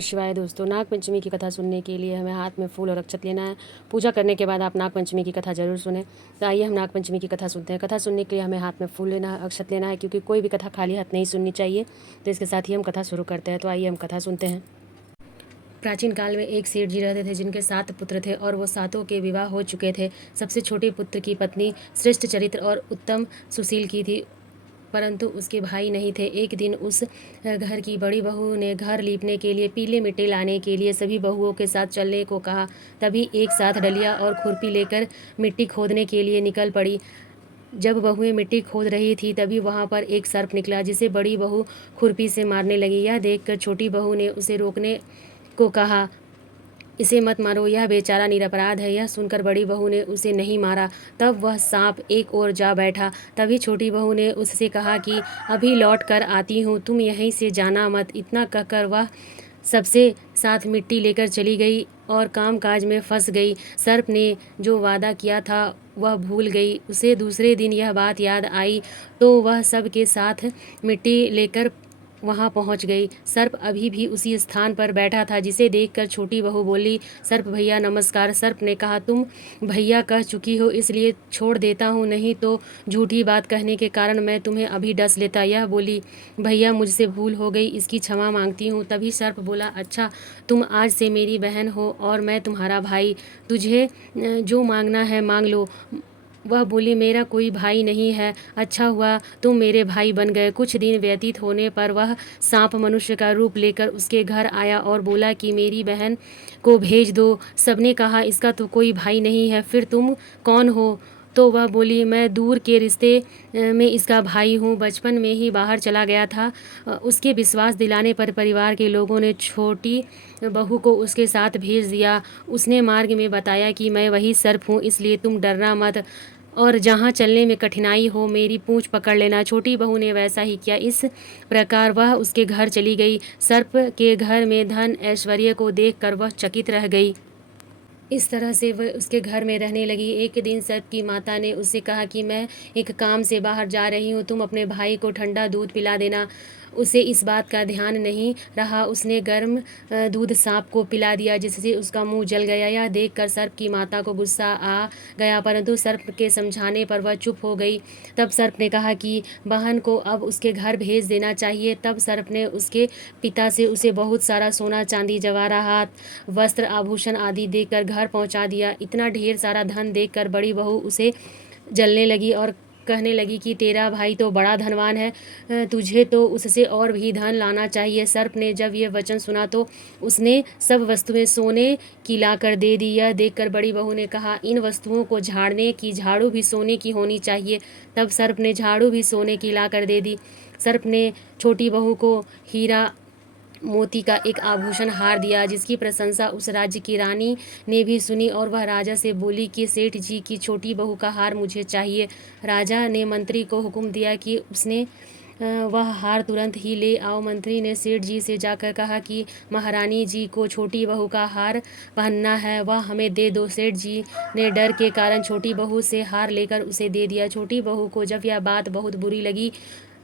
शिवाय दोस्तों, नाग पंचमी की कथा सुनने के लिए हमें हाथ में फूल और अक्षत लेना है। पूजा करने के बाद आप नाग पंचमी की कथा जरूर सुने। तो आइए हम नाग पंचमी की कथा सुनते हैं। कथा सुनने के लिए हमें हाथ में फूल लेना है, अक्षत लेना है, क्योंकि कोई भी कथा खाली हाथ नहीं सुननी चाहिए। तो इसके साथ ही हम कथा शुरू करते हैं। तो आइए हम कथा सुनते हैं। प्राचीन काल में एक सेठ जी रहते थे जिनके 7 पुत्र थे और वो सातों के विवाह हो चुके थे। सबसे छोटे पुत्र की पत्नी श्रेष्ठ चरित्र और उत्तम सुशील की थी, परंतु उसके भाई नहीं थे। एक दिन उस घर की बड़ी बहू ने घर लीपने के लिए पीले मिट्टी लाने के लिए सभी बहुओं के साथ चलने को कहा। तभी एक साथ डलिया और खुरपी लेकर मिट्टी खोदने के लिए निकल पड़ी। जब बहुएं मिट्टी खोद रही थी तभी वहां पर एक सर्प निकला, जिसे बड़ी बहू खुरपी से मारने लगी। यह देखकर छोटी बहू ने उसे रोकने को कहा, इसे मत मारो, यह बेचारा निरपराध है। यह सुनकर बड़ी बहू ने उसे नहीं मारा। तब वह सांप एक ओर जा बैठा। तभी छोटी बहू ने उससे कहा कि अभी लौट कर आती हूँ, तुम यहीं से जाना मत। इतना कहकर वह सबसे साथ मिट्टी लेकर चली गई और कामकाज में फंस गई। सर्प ने जो वादा किया था वह भूल गई। उसे दूसरे दिन यह बात याद आई तो वह सब के साथ मिट्टी लेकर वहां पहुंच गई। सर्प अभी भी उसी स्थान पर बैठा था, जिसे देखकर छोटी बहू बोली, सर्प भैया नमस्कार। सर्प ने कहा, तुम भैया कह चुकी हो इसलिए छोड़ देता हूँ, नहीं तो झूठी बात कहने के कारण मैं तुम्हें अभी डस लेता। यह बोली, भैया मुझसे भूल हो गई, इसकी क्षमा मांगती हूँ। तभी सर्प बोला, अच्छा तुम आज से मेरी बहन हो और मैं तुम्हारा भाई, तुझे जो मांगना है मांग लो। वह बोली, मेरा कोई भाई नहीं है, अच्छा हुआ तुम मेरे भाई बन गए। कुछ दिन व्यतीत होने पर वह सांप मनुष्य का रूप लेकर उसके घर आया और बोला कि मेरी बहन को भेज दो। सबने कहा, इसका तो कोई भाई नहीं है, फिर तुम कौन हो? तो वह बोली, मैं दूर के रिश्ते में इसका भाई हूँ, बचपन में ही बाहर चला गया था। उसके विश्वास दिलाने पर परिवार के लोगों ने छोटी बहू को उसके साथ भेज दिया। उसने मार्ग में बताया कि मैं वही सर्प हूँ, इसलिए तुम डरना मत और जहाँ चलने में कठिनाई हो मेरी पूँछ पकड़ लेना। छोटी बहू ने वैसा ही किया। इस प्रकार वह उसके घर चली गई। सर्प के घर में धन ऐश्वर्य को देखकर वह चकित रह गई। इस तरह से वह उसके घर में रहने लगी। एक दिन सर्प की माता ने उससे कहा कि मैं एक काम से बाहर जा रही हूँ, तुम अपने भाई को ठंडा दूध पिला देना। उसे इस बात का ध्यान नहीं रहा, उसने गर्म दूध सांप को पिला दिया, जिससे उसका मुंह जल गया। यह देखकर सर्प की माता को गुस्सा आ गया, परंतु सर्प के समझाने पर वह चुप हो गई। तब सर्प ने कहा कि बहन को अब उसके घर भेज देना चाहिए। तब सर्प ने उसके पिता से उसे बहुत सारा सोना चांदी जवाहरात वस्त्र आभूषण आदि देकर घर पहुंचा दिया। इतना ढेर सारा धन देखकर बड़ी बहू उसे जलने लगी और कहने लगी कि तेरा भाई तो बड़ा धनवान है, तुझे तो उससे और भी धन लाना चाहिए। सर्प ने जब ये वचन सुना तो उसने सब वस्तुएं सोने की लाकर दे दी। यह देखकर बड़ी बहू ने कहा, इन वस्तुओं को झाड़ने की झाड़ू भी सोने की होनी चाहिए। तब सर्प ने झाड़ू भी सोने की लाकर दे दी। सर्प ने छोटी बहू को हीरा मोती का एक आभूषण हार दिया, जिसकी प्रशंसा उस राज्य की रानी ने भी सुनी और वह राजा से बोली कि सेठ जी की छोटी बहू का हार मुझे चाहिए। राजा ने मंत्री को हुक्म दिया कि उसने वह हार तुरंत ही ले आओ। मंत्री ने सेठ जी से जाकर कहा कि महारानी जी को छोटी बहू का हार पहनना है, वह हमें दे दो। सेठ जी ने डर के कारण छोटी बहू से हार लेकर उसे दे दिया। छोटी बहू को जब यह बात बहुत बुरी लगी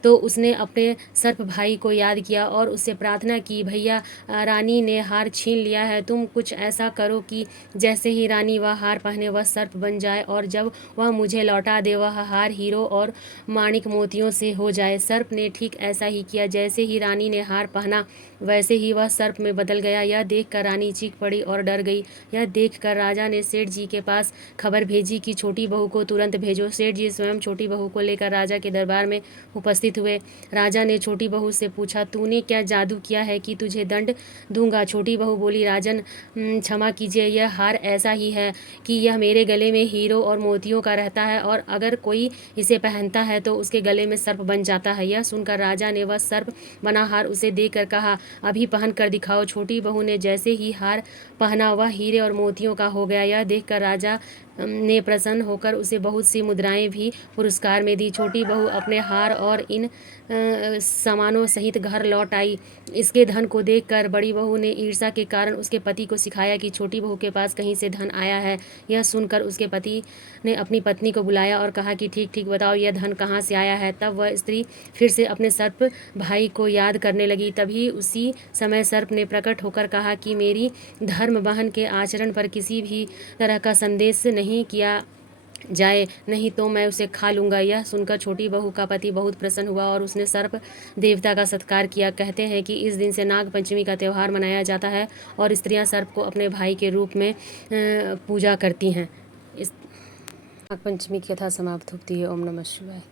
तो उसने अपने सर्प भाई को याद किया और उससे प्रार्थना की, भैया रानी ने हार छीन लिया है, तुम कुछ ऐसा करो कि जैसे ही रानी वह हार पहने वह सर्प बन जाए और जब वह मुझे लौटा दे वह हार हीरो और माणिक मोतियों से हो जाए। सर्प ने ठीक ऐसा ही किया। जैसे ही रानी ने हार पहना वैसे ही वह सर्प में बदल गया। यह देखकर रानी चीख पड़ी और डर गई। यह देखकर राजा ने सेठ जी के पास खबर भेजी कि छोटी बहू को तुरंत भेजो। सेठ जी स्वयं छोटी बहू को लेकर राजा के दरबार में उपस्थित हुए। राजा ने छोटी बहू से पूछा, तूने क्या जादू किया है कि तुझे दंड दूंगा? छोटी बहू बोली, राजन क्षमा कीजिए, यह हार ऐसा ही है कि यह मेरे गले में हीरो और मोतियों का रहता है और अगर कोई इसे पहनता है तो उसके गले में सर्प बन जाता है। यह सुनकर राजा ने वह सर्प बना हार उसे देकर कहा, अभी पहन कर दिखाओ। छोटी बहू ने जैसे ही हार पहना वह हीरे और मोतियों का हो गया। यह देखकर राजा ने प्रसन्न होकर उसे बहुत सी मुद्राएं भी पुरस्कार में दी। छोटी बहू अपने हार और इन सामानों सहित घर लौट आई। इसके धन को देखकर बड़ी बहू ने ईर्ष्या के कारण उसके पति को सिखाया कि छोटी बहू के पास कहीं से धन आया है। यह सुनकर उसके पति ने अपनी पत्नी को बुलाया और कहा कि ठीक ठीक बताओ, यह धन कहाँ से आया है। तब वह स्त्री फिर से अपने सर्प भाई को याद करने लगी। तभी उसी समय सर्प ने प्रकट होकर कहा कि मेरी धर्म बहन के आचरण पर किसी भी तरह का संदेश नहीं किया जाए, नहीं तो मैं उसे खा लूँगा। यह सुनकर छोटी बहू का पति बहुत प्रसन्न हुआ और उसने सर्प देवता का सत्कार किया। कहते हैं कि इस दिन से नाग पंचमी का त्यौहार मनाया जाता है और स्त्रियां सर्प को अपने भाई के रूप में पूजा करती हैं। इस नाग पंचमी की कथा समाप्त होती है। ओम नमः शिवाय।